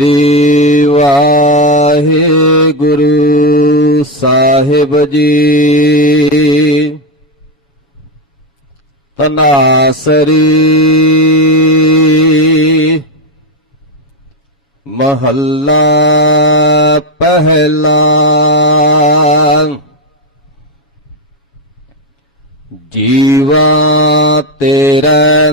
ਸ੍ਰੀ ਵਾਹਿਗੁਰੂ ਸਾਹਿਬ ਜੀ। ਤਨਾਸਰੀ ਮਹੱਲਾ ਪਹਿਲਾ। ਜੀਵਾ ਤੇਰੇ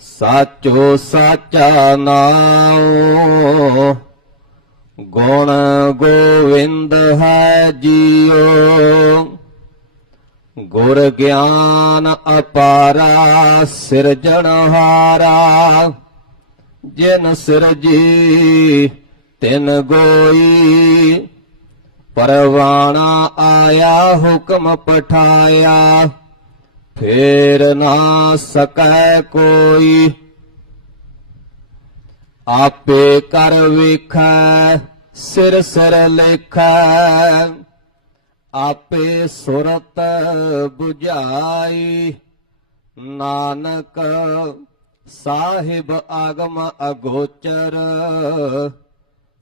ਸਾਚੋ ਸਾਚਾ ਨਾਮ ਗੁਣ ਗੋਵਿੰਦ ਹੈ ਜੀਓ ਗੁਰ ਗਿਆਨ ਅਪਾਰਾ ਸਿਰਜਣਹਾਰਾ ਜਿਨ ਸਿਰਜੀ, ਤਿਨ ਗੋਈ। ਪਰਵਾਣਾ ਆਇਆ, ਹੁਕਮ ਪਠਾਇਆ। ਫੇਰ ਨਾ ਸਕੈ ਕੋਈ। ਆਪੇ ਕਰ ਵੇਖੈ, ਸਿਰ ਸਿਰ ਲੇਖੈ। ਆਪੇ ਸੁਰਤ 부ਝਾਈ ਨਾਨਕ ਸਾਹਿਬ ਆਗਮ ਅਗੋਚਰ,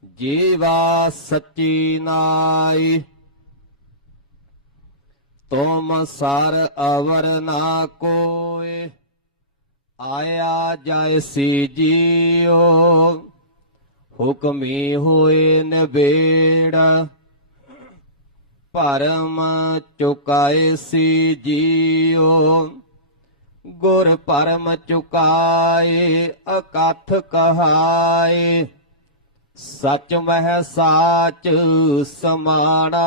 ਜੀਵਾ ਸਚੀ ਨਾਈ। ਤੁਮ ਸਰ ਅਵਰ ਨਾ ਕੋਏ ਆਇਆ ਜੈਸੀ ਜੀਓ ਹੁਕਮੀ ਹੋਏ ਨਬੇੜ, ਭਰਮ ਚੁਕਾਏ ਸੀ ਜੀਓ ਗੁਰ ਪਰਮ ਚੁਕਾਏ ਅਕਥ ਕਹਾਏ ਸਚ ਮਹਿ ਸਾਚ ਸਮਾਣਾ।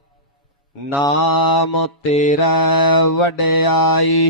ਨਾਮ ਤੇਰਾ ਵਡਿਆਈ।